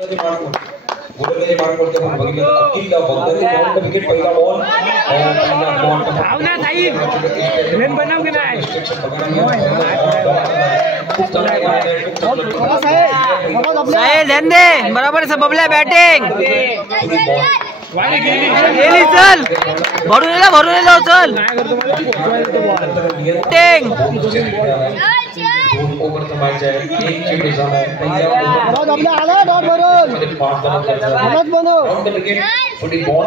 गोलंदाजी मार्क करते आपण बघितलं तर Akil Baghdadi down the wicket पहिला बॉल धावना साहिल रन बनव की नाही साहिल ध्यान दे बराबर से बबल्या बैटिंग गेली चल भरून येलो चल टेंग ओव्हर द मॅच आहे एक चेंड झाला आहे पहिला आपला आला डॉट भरून बनव बनव द विकेट फुटी बॉल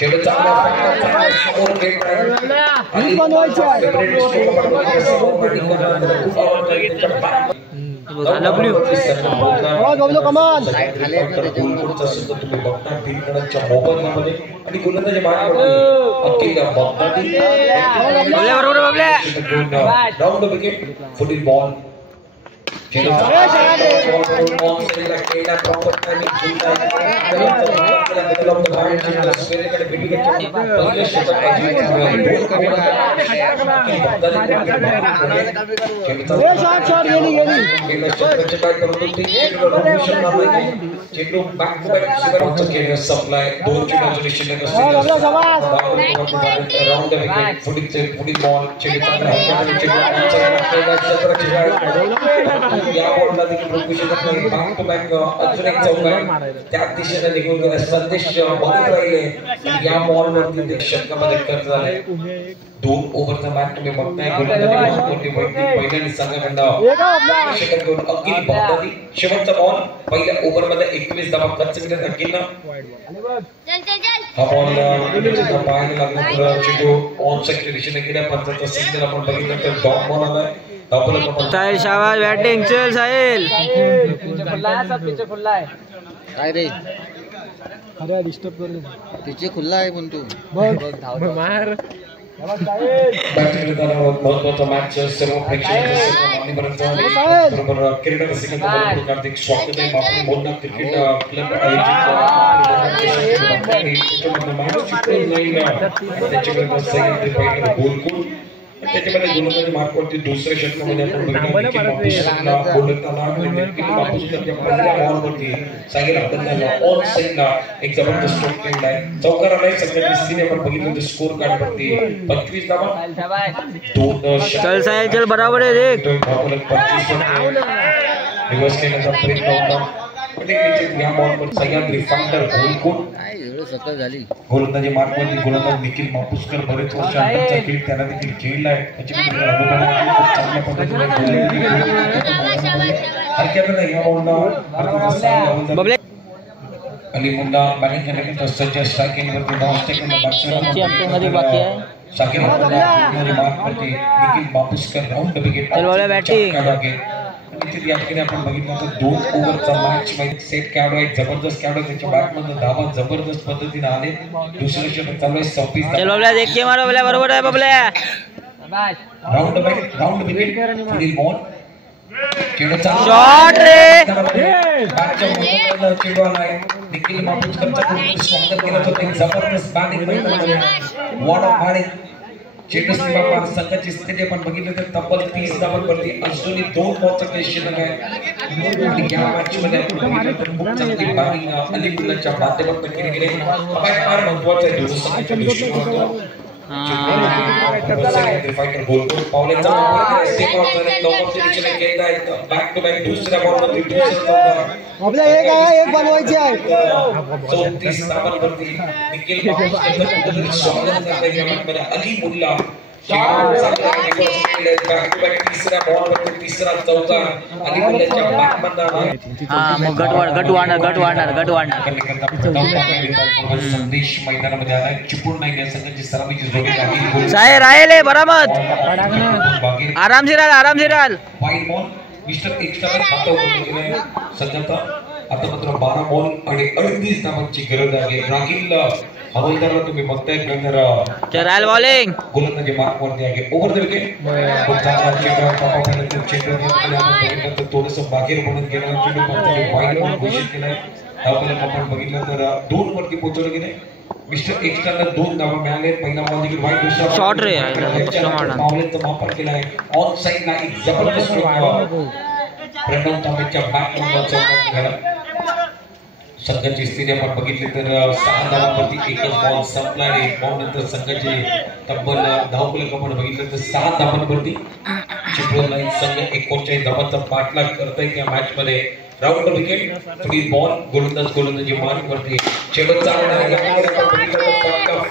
चेंड चांगला समोर गेट आणि बनवायचं आहे डब्ल्यू गवलो कमान तुम्ही बघता टीमच्या मोबाईलमध्ये आणि गोलंदाजी मार्क अकिल बगदादी बबल्या बरोबर बबल्या डाउन द विकेट फुटी बॉल सप्लाय दोन या बॉलला देखील रोखू शकत नाही बॅक टू बॅक अजून एक चौका त्या दिशेने निघून गेला संदेश बघत राहिले या बॉल वरती षटकामध्ये कर्ज झाले 2 ओव्हरचा मॅच तुम्ही बघताय गोलंदाजी पहिल्या संघाकडून षटक घेऊन अकिल बगदादी शेवटचा बॉल पहिल्या ओव्हरमध्ये 21 धावा खर्च केले अकिलनं हा बॉल पाहायला लागला चेंडू ऑन साइडच्या दिशेने गेला पंचाचा सिग्नल आपण बघितलं तर डॉट बॉल आलाय साहिल शाबाश बैटिंग चल साहिल पीछे खुला है काय रे अरे डिस्टर्ब करू पीछे खुला आहे पण तू बघ मार महत्वाचा मॅच सर्व प्रेक्षकांपर्यंत बरोबर क्रीडा रसिकांचं हार्दिक स्वागत आहे आपण मोडना क्रिकेट क्लब आयोजित गोलकुल त्याच्यामध्ये गोलंदाजी मार्क वरती दुसऱ्या षटकामध्ये आपण पहिल्या बॉलवरती साहिल अब्दुल्लाला ऑन साइडला एक जबरदस्त स्ट्रोक केलाय चौकार आलाय सगळ्या दिसतीने आपण बघितलं तर स्कोर कार्ड वरती 25 धावा चल साहिल चल बराबर आहे देख रिवर्स केल्याचा प्रयत्न होता या बॉलवर सह्याद्री फायटर गोलकुल सकल झाली गोलंदाजी मार्कवरती गोलंदाज निखिल मापुसकर बरेच वर्षांचा खेळ त्याला देखील खेळलाय त्याच्यामध्ये चांगल्या पद्धतीने अली मुंडा बॅटिंग करण्याकरिता सज्ज स्ट्रायकिंगवरती शाकिर मार्कवरती Nikhil Mapuskar round the wicket या ठिकाणी आपण बघितलं तर 2 ओव्हरचा मॅच मध्ये सेट कॅडो एक जबरदस्त कॅडो त्याच्या बॅटमध्ये धावा जबरदस्त पद्धतीने आले दुसरे षटक चालू आहे 26 चल बबल्या देख के मारो बबल्या बरोबर आहे बबल्या राऊंड विकेट पुढील बॉल शॉट रे बॅटच्या मोबाईलला चेंडू आलाय निखिल मापुसकरचा स्वागत केलं होतं एक जबरदस्त बॅटिंग वॉट ऑफ बॅटिंग चेंडू बाबा संघाची स्थिती आपण बघितलं तर तब्बल 30 धावांवरती अजूनही 2 बॉलचा खेळ शिल्लक आहे आणि या मॅच मध्ये खूप चांगली बॅटिंग अलीमुल्लाच्या माध्यमातून केली गेली फार महत्त्वाचं आहे दोन्ही संघाच्या दृष्टिकोनातून फायटर गोलकुल पावलेचा बॅक टू बॅक दुसऱ्या बॉलवरती आपल्या एक बनवायची आहे 34 धावांवरती निखिल मापुसकर स्वागत करते अलीमुल्ला तिसऱ्या बॉलवरती तिसरा चौका अलीमुल्लाच्या बॅटमधून गट वाढणार संदेश मैदानामध्ये आलाय चिपळूण नाही या संघाची सलामीची जोडी साहेब राहिले बराबर आरामशीर वाईड बॉल मिस्टर एक्स्ट्रा खाता गेले सध्या आता मात्र 12 बॉल आणि 38 धावांची गरज आहे रागिल हवालदारला तुम्ही बघताय नंतर रायल बॉलिंग गोलंदाजी मार्क वरती आहे ओव्हर द विकेट चेंडू थोडंसं बाहेर पडून गेला चेंडू वाईड बॉल घोषित केलाय आपण बघितलं तर 2 वरती पोहोचवलं गेले मिस्टर एक्स्ट्राला 2 धावा मिळाले पहिला बॉल देखील वाईड दुसरा शॉट रे पावलेचा वापर केलाय ऑन साइडला एक जबरदस्त प्रणव तांबेच्या बॅटमधून चौका झाला संघाची स्थिती आपण बघितली तर 6 धावांवरती एकच बॉल संपला आहे. बॉल नंतर संघाचे तब्बल धावफलक आपण बघितलं तर 6 धावांवरती चिपळूण लाईन संघ 39 धावांचा पाठलाग करतोय त्या मॅच मध्ये. राऊंड विकेट थोडी बॉल गोलंदाजी मार्कवरती शेवटचा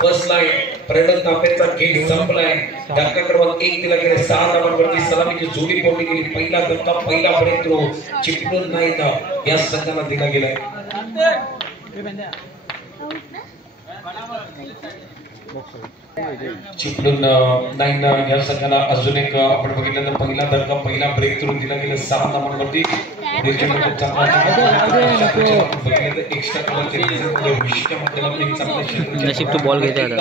फर्स्ट लाईन प्रणव तांबेचा खेळ संपलाय. धक्का क्रमांक 1 दिला गेला. 6 धावांवरती सलामीची जोडी फोडली गेली. पहिला धक्का पहिला ब्रेक थ्रो चिपळूण लाईन या संघाला दिला गेलाय. चिपळूण लाईन या संघाला अजून एक आपण बघितलं तर पहिला धक्का पहिला ब्रेक थ्रू दिला गेला 6 धावांवरती. नशीब तो बॉल घेते आता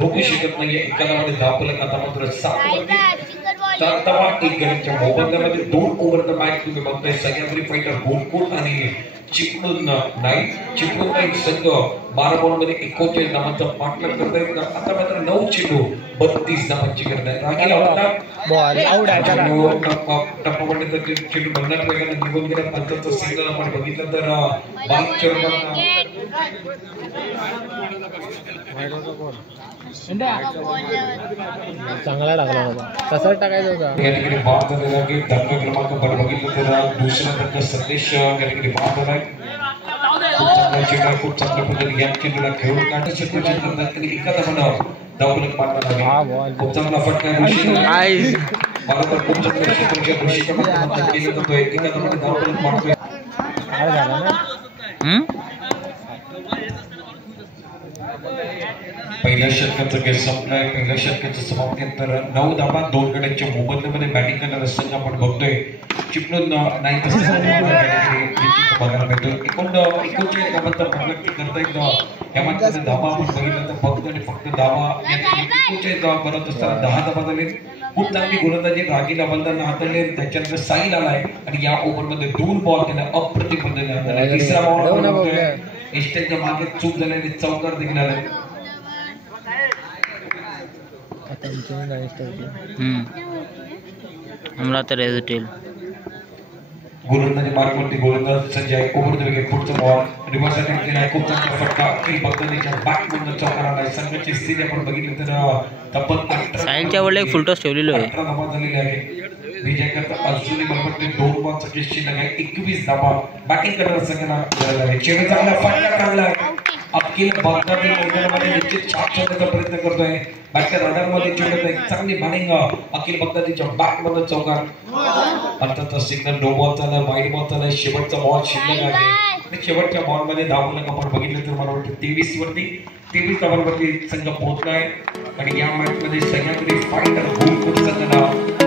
रोखू शकत नाहीये. एका धावामध्ये धावफलक आता मात्र 7 धावा 1 गडीच्या मोबदल्यामध्ये 2 ओव्हरचा मॅच तुम्ही बघताय. सह्याद्री फायटर गोलकोट आणि चिपळूण लाईन संघ 12 बॉलमध्ये 39 धावांचा पाठलाग करतायत. आता मात्र 9 चेंडू 32 धावांची करतायत. रागीला होता बॉल आउट आहे टप्पामध्ये तर चेंडू बंधनात वेगाने निघून गेला. पंचाचं सिग्नल आपण बघितलं तर बाईक चांगला टाकला होता तसाच टाकायचा होता. या ठिकाणी बाद झालेला की धक्का क्रमांक आपण बघितलं तर दुसरा धक्का संदेश या ठिकाणी बाद झालाय. खूप चांगल्या पद्धतीने या चेंडूला खेळून काढत क्षेत्ररक्षण करतात आणि एका धावफलक पाडणार आहे. खूप चांगला फटका मला तर खूप चांगल्या क्षेत्ररक्षण ऋषीच्या माध्यमातून केलं जातोय. एका धावफलक पाडतोय. पहिल्या षटकाचा खेळ संपलाय. पहिल्या षटकाच्या समाप्तीनंतर 9 धावा 2 गड्यांच्या मोबदल्यामध्ये बॅटिंग करणारा संघ आपण बघतोय. चिपळूण नाही बघायला मिळतोय. 39 धावांचा पाठलाग करता येतो. या मात्र धावा आपण बघितलं तर फक्त आणि फक्त धावा या 39 धावा करत असताना 10 धावा झाले. खूप चांगली गोलंदाजी रागीला बंधांना हाताळले. त्याच्यानंतर साईल आलाय आणि या ओव्हरमध्ये 2 बॉल त्याने अप्रतिम पद्धतीने हाताळले. तिसरा बॉल एस्टेच्या मागे चूक झाल्याने चौकार देखील आलाय. हमला तर रेझटेल गोलंदाजी मार्गवरती गोलंदाज संजय ओव्हर द विकेट पुढचा बॉल रिव्हर्स अटॅक केलाय. खूप चांगला फटका अखिल बंधनाच्या बॅटमधून चौकार आलाय. संघाची स्थिती आपण बघितली तर तब्बल साईलच्या वर एक फुलटॉस ठेवलेलो आहे. 18 धावा झालेली आहे. विजय करता अजूनही बरोबर 2 बॉलचा खेळ शिल्लक आहे. 21 धावा बॅटिंग करणारा संघाला मिळाला आहे. चेंडू चांगला फटका काढलाय. अखिल बंधनाच्या मैदानामध्ये निश्चित छाप सोडण्याचा प्रयत्न करतोय. बॅटच्या रडारमध्ये चेंडू एक चांगली बॅटिंग अखिल बंधनाच्या बॅटमधून चौकार. अर्थात सिग्नल नो बॉल चालला वाईड बॉल चालला. शेवटचा बॉल शिल्लक आहे आणि शेवटच्या बॉल मध्ये धावफलक आपण बघितलं तर मला वाटतं 23 धावांवरती संघ पोहोचलाय आणि या मॅच मध्ये सह्याद्री फायटर गोलकोट संघाला